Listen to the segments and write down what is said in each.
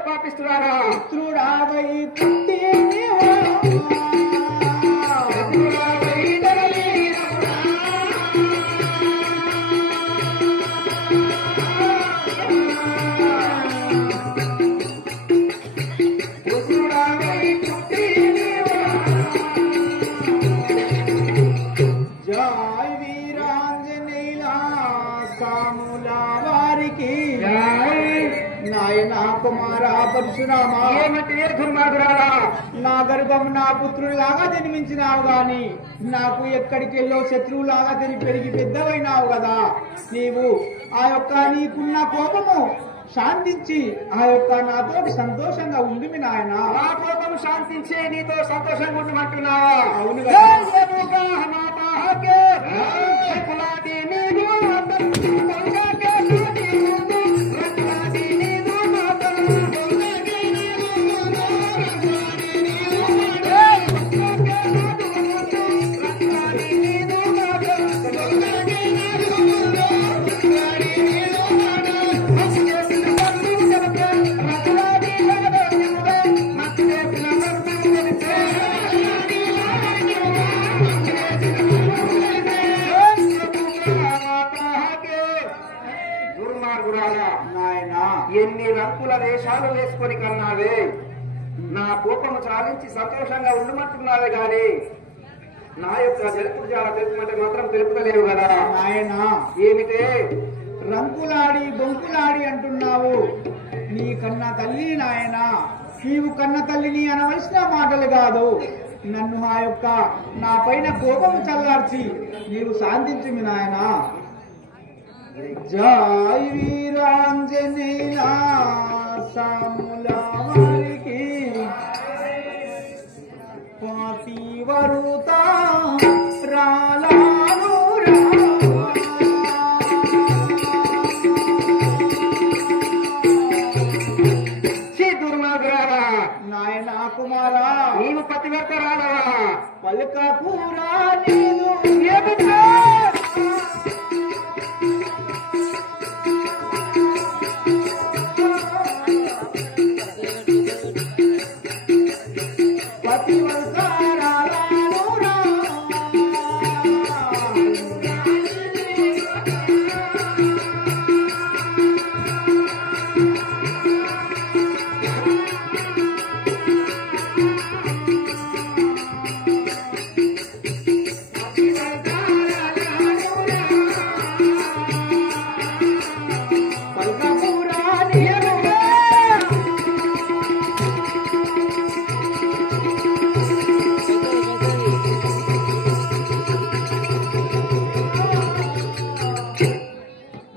పాపిస్తున్నారా పుత్రుడావై పుట్టి జయ వీరాంజనేయుల సాముల వారికి నాయన కుమార పరశురామ ఏమిటి దుర్మార్గురాలా నా గర్భం నా పుత్రులాగా జన్మించినావు గాని నాకు ఎక్కడికి వెళ్ళో శత్రువులాగా తిని పెరిగి పెద్దవైనావు కదా నీవు ఆ యొక్క నీకున్న కోపము శాంతించి ఆ యొక్క నాతో సంతోషంగా ఉండిమి నాయన నా కోపం శాంతించే నీతో సంతోషంగా ఉండమంటున్నావా అవును కదా. నాయనా ఎన్ని రంకుల వేషాలు వేసుకొని కన్నావే నా కోపము చాలించి సంతోషంగా ఉండమంటున్నావే గాని నా యొక్క జరుపు జాల తెలుపుమంటే మాత్రం తెలుపుతలేవు కదా నాయనా ఏమిటే రంకులాడి బొంకులాడి అంటున్నావు నీ కన్న తల్లి నాయన నీవు కన్న తల్లిని అనవలసిన మాటలు కాదు నన్ను ఆ యొక్క నా పైన కోపము చల్లార్చి నీవు శాంతించుమి నాయన జై వీరాంజనేయ సాముల వారికి పాతివరుత రాలాను దుర్మార్గురాలా నాయన కుమారా నీవు పతివర్త రాలవా పలుక పూరా నేను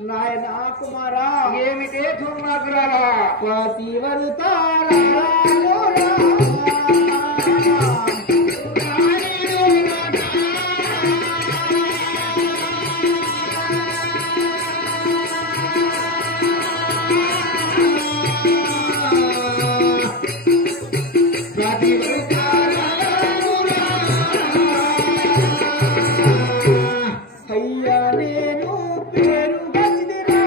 నాయన కుమారా ఏమిటే దుర్మార్గురాలా పతివరుతారా అయ్యా నేను పేరు గచ్చిదిరా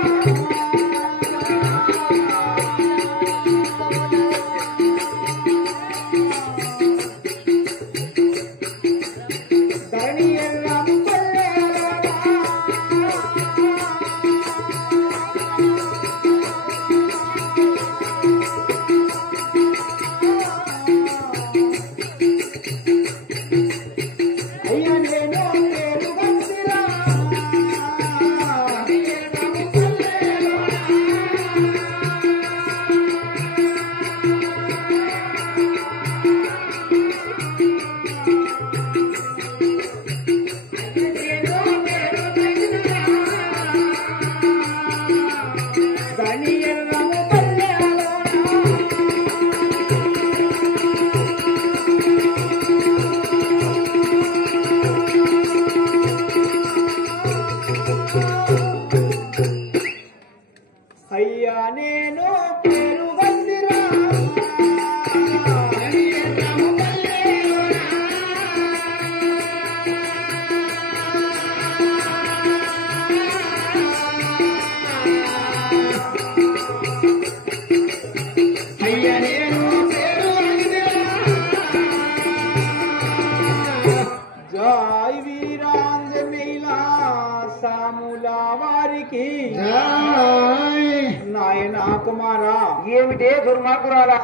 నాయన కుమారా, ఏమిటే దుర్మార్గురాలా?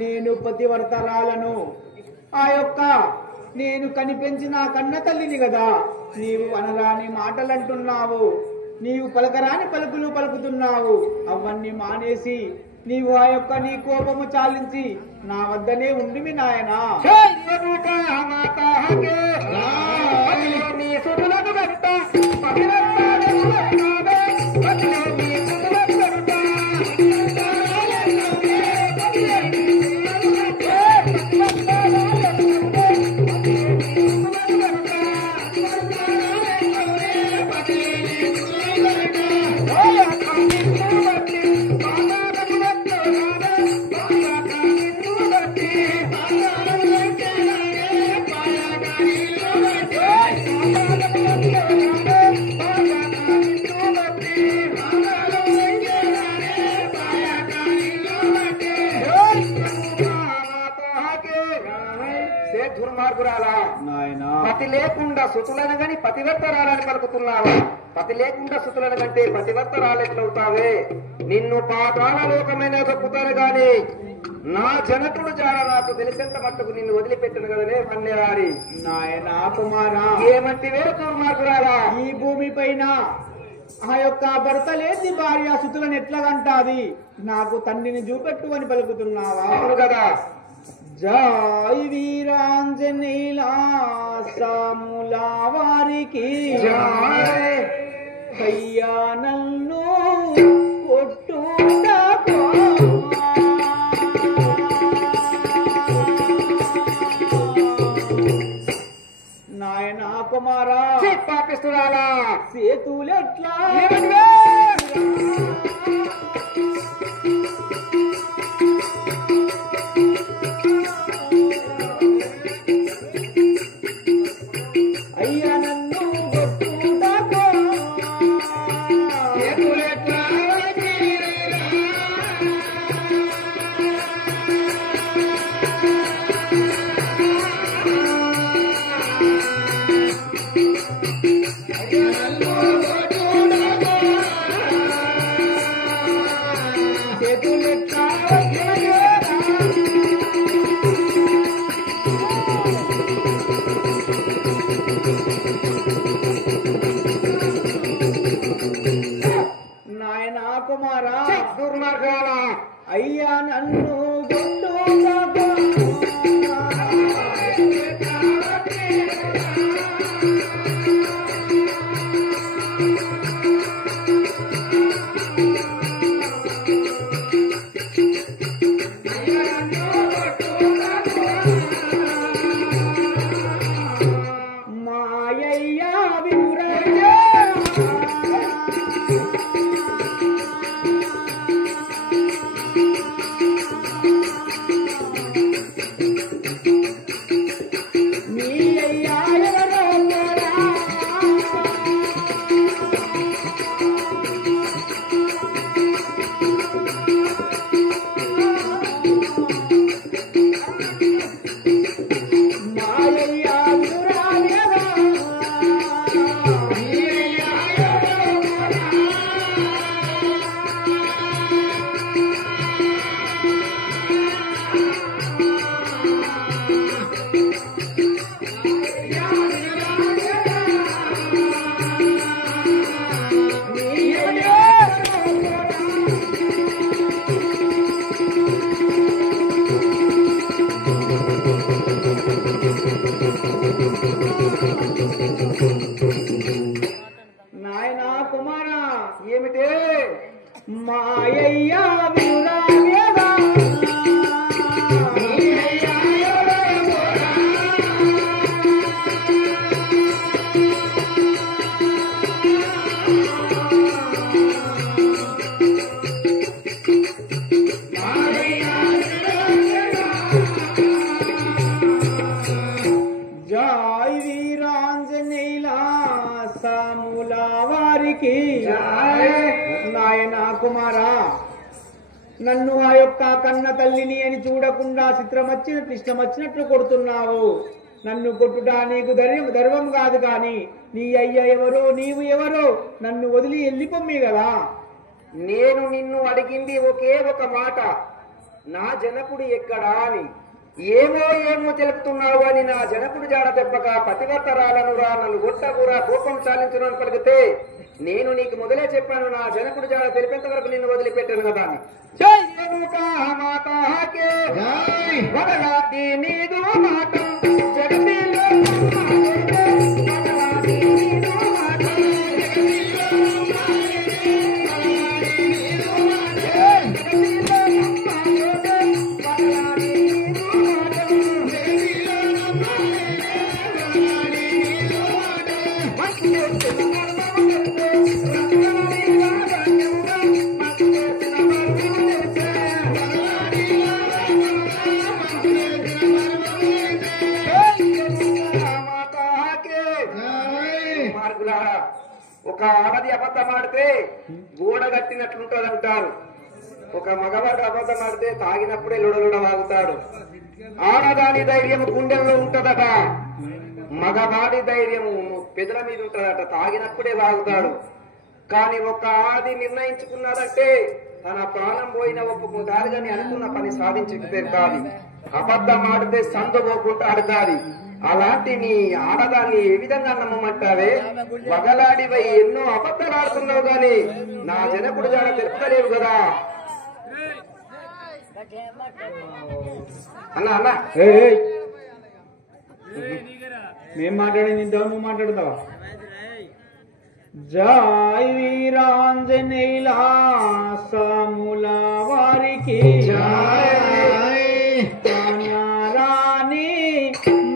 నేను పతివర్తరాలను. ఆ యొక్క నేను కనిపెంచిన కన్న తల్లిని కదా, నీవు అనరాని మాటలంటున్నావు, నీవు పలకరాని పలుకులు పలుకుతున్నావు. అవన్నీ మానేసి నీవు ఆ యొక్క నీ కోపము చాలించి నా వద్దనే ఉండిమి నాయనా. దుర్మార్గురాలా, నాయనా పతి లేకుండా సుతులను గని పతివర్తరాలని పలుకుతున్నావా? పతి లేకుండా సుతులను కంటే పతివర్తరాలెట్లవుతావే? నిన్ను పాతాళ లోకమైన తప్పుతాను గాని నా జనకుడు జాడ నాకు తెలిసేంత మట్టుకు నిన్ను వదిలిపెట్టను కదనే వన్యరారి. నాయనా కుమారా, ఏమంటివే దుర్మార్గురాలా? ఈ భూమి పైన ఆ యొక్క భర్త లేని భార్య సుతులను ఎట్లాగంటాది? నాకు తండ్రిని చూపెట్టు అని పలుకుతున్నావా? అవును కదా. జై వీరాంజనేయుల సాములా వారికి జై. అయ్యా నన్ను కొట్టుడా నాయనా కుమారా, పాపిస్తురాలా, సేతులెట్లా అయ్యా నన్ను కొట్టుడా నాయనా కుమారా, దుర్మార్గాలా, అయ్యా నన్ను మాయయ్యా వినురయ్యా మీ అయ్యా ఎవరో మాయయ్యా వినురాలేదా నాయనా కుమారా, ఏమిటే? మాయయ్యా వినురాలేదా జై వీరాంజనేయుల సాములా వారికి నాయనా కుమారా, నన్ను ఆ యొక్క కన్న తల్లిని అని చూడకుండా చిత్రమచ్చినట్లు ఇష్టమచ్చినట్లు కొడుతున్నావు. నన్ను కొట్టుడా నీకు ధర్మం కాదు కాని నీ అయ్య ఎవరో నీవు ఎవరో నన్ను వదిలి వెళ్ళిపోమ్మి కదా. నేను నిన్ను అడిగింది ఒకే ఒక మాట, నా జనకుడు ఎక్కడా అని. ఏమో ఏమో తెలుపుతున్నావు అని నా జనకుడు జాడ తెప్పక పతివర్తరాలనురా, నన్ను గొట్టకురా, కోపం చాలించును అని పలికితే నేను నీకు మొదలే చెప్పాను, నా జనకుడు జాడ తెలిపేంత వరకు నిన్ను వదిలిపెట్టాను కదా అని. నీదు మాట జగతిలో ఒక ఆడది అబద్ధం ఆడితే గోడ కట్టినట్లుంటది అంటారు. ఒక మగవాడు అబద్ధం ఆడితే తాగినప్పుడే లొడలుడ వాగుతాడు. ఆడదాని ధైర్యం గుండెల్లో ఉంటదట, మగవాడి ధైర్యం పెదల మీద ఉంటదట, తాగినప్పుడే వాగుతాడు. కానీ ఒక ఆడది నిర్ణయించుకున్నదంటే తన ప్రాణం పోయిన ఒప్పుకుంటారు కానీ అనుకున్న పని సాధించి పెడతాది. అబద్ధం ఆడితే సందు పోకుండా ఆడతాది. అలాంటి నీ ఆడదాన్ని ఏ విధంగా నమ్మమంటావే? వగలాడివై ఎన్నో అబద్ధాలు ఆడుతున్నావు గాని నా జనకుడు జాడ తెలుపుతలేవు కదా అన్నా. అన్నా మేం మాట్లాడింది ఇంతవరకు నువ్వు మాట్లాడతావా? జై వీరాంజనేయుల సాముల వారికి రాణి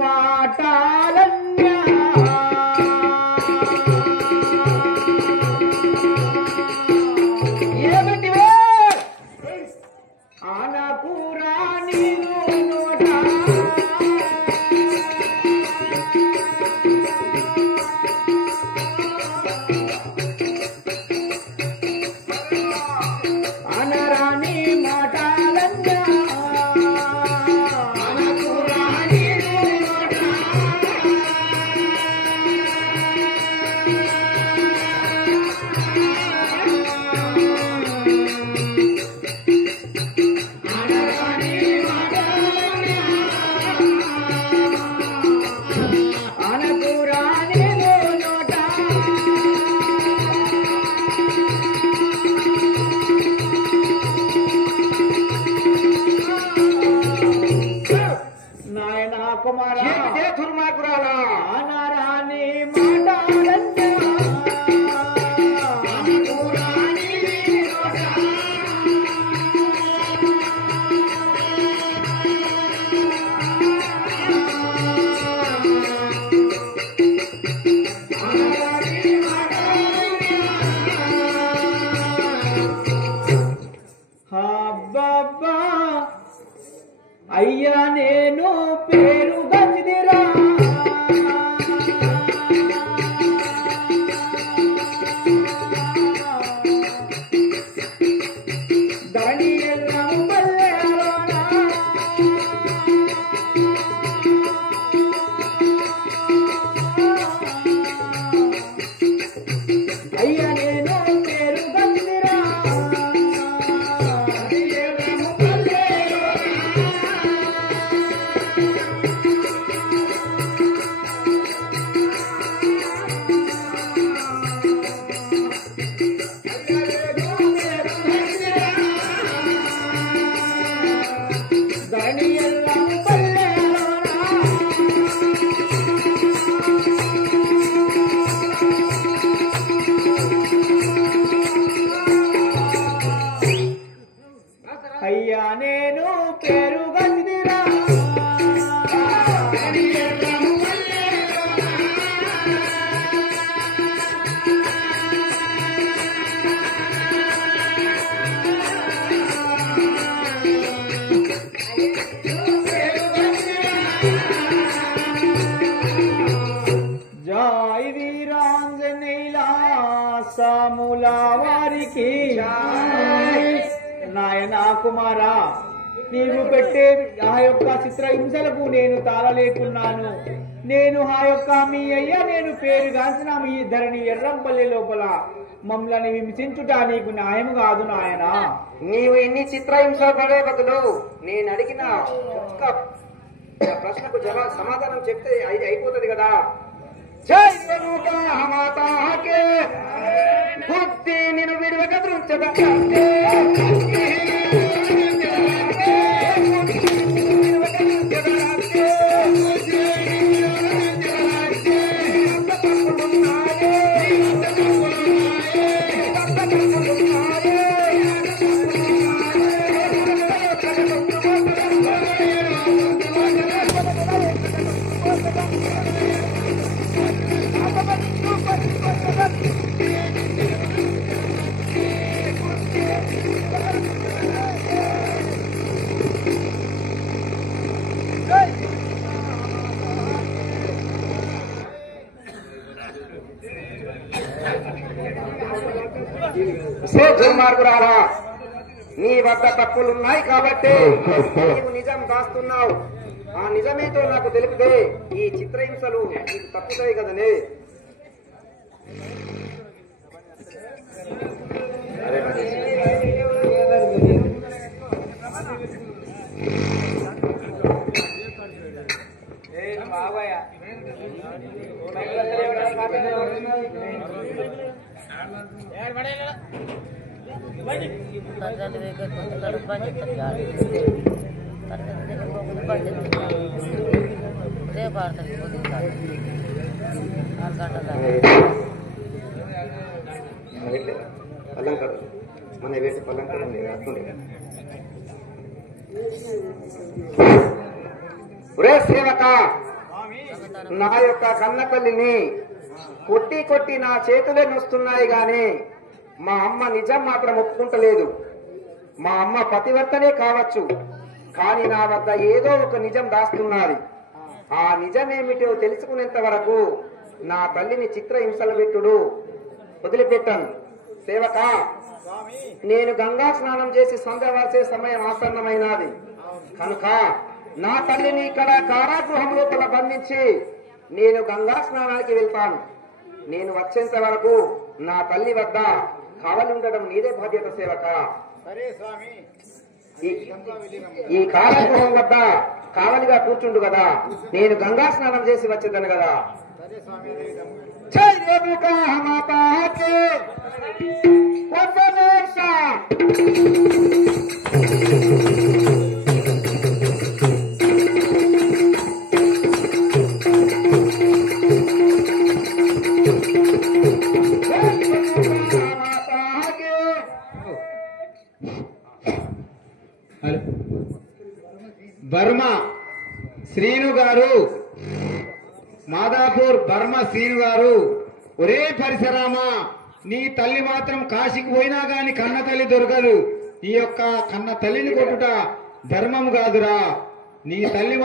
మాటాలన్యా ఏమిటివే ఆనపురా నీను నోట అనరాని మాటాలన్యా అనపురా నీను నోట అనరాని మాటాలన్యా అనపురా నీను నోట నాయనా కుమారా ఏమిటే దుర్మార్గురాలా? అనరాని మాటాలన్యా అనపురా నీను నోట అనరాని మాటాలన్యా అబ్బబ్బా అయ్యా నేను పేరు గంజిదిరా ధరణి ఎల్లమ్మ పల్లెలోనా అయ్యా నేను పేరు గంజిదిరా ధరణి ఎల్లమ్మ పల్లెలోనా ధరణి ఎల్లమ్మ పల్లెలోనా అయ్యా నేను పేరు గంజిదిరా ధరణి ఎల్లమ్మ పల్లెలోనా జై వీరాంజనేయుల సాముల వారికి నాయనా కుమారా నీవు పెట్టే ఆ యొక్క చిత్రహింసలకు నేను తాళలేకున్నాను. నేను ఆ యొక్క మీ అయ్యా నేను పేరుగాంచిన మీ ధరణి ఎర్రంపల్లి లోపల మమ్మల్ని హింసించుట నీకు న్యాయం కాదు నాయనా. నీవు ఇన్ని చిత్రహింస పడే బదులు నేను అడిగిన ఒక్క ప్రశ్నకు సమాధానం చెప్తే అది అయిపోతుంది కదా. జై మాతాకే బుద్ధి నేను విడువక దృంచదా దుర్మార్గురాలా, నీ వద్ద తప్పులున్నాయి కాబట్టి నీవు నిజం దాస్తున్నావు. ఆ నిజమేతో నాకు తెలిపితే ఈ చిత్రహింసలు నీకు తప్పుతాయి కదనే. మన వేసి పల్లంకరం ఒరే సేవక, నా యొక్క కన్న తల్లిని కొట్టి కొట్టి నా చేతులే నొస్తున్నాయి గాని మా అమ్మ నిజం మాత్రం ఒప్పుకుంటలేదు. మా అమ్మ పతివర్తనే కావచ్చు, కానీ నా వద్ద ఏదో ఒక నిజం దాస్తున్నది. ఆ నిజమేమిటో తెలుసుకునేంత వరకు నా తల్లిని చిత్రహింసలు పెట్టుడు వదిలిపెట్టాను. సేవక, నేను గంగా స్నానం చేసి సంధ్య వాసే సమయం ఆసన్నమైనది కనుక నా తల్లిని ఇక్కడ కారాగృహం లోపల బంధించి నేను గంగా స్నానానికి వెళ్తాను. నేను వచ్చేంత వరకు నా తల్లి వద్ద కావలి ఉండడం నీదే బాధ్యత సేవక. ఈ కారాగృహం వద్ద కావలిగా కూర్చుండు కదా, నేను గంగా స్నానం చేసి వచ్చేదాను కదా. జై రేణుకా మాతాకే వదనేశా. బర్మా శ్రీను గారు, మాదాపూర్ బర్మా శ్రీను గారు, ఒరే పరిసరామా, నీ తల్లి మాత్రం కాశీకి పోయినా గాని కన్న తల్లి దొరకదు. ఈ యొక్క కన్న తల్లిని కొట్టుట ధర్మం కాదురా. నీ తల్లి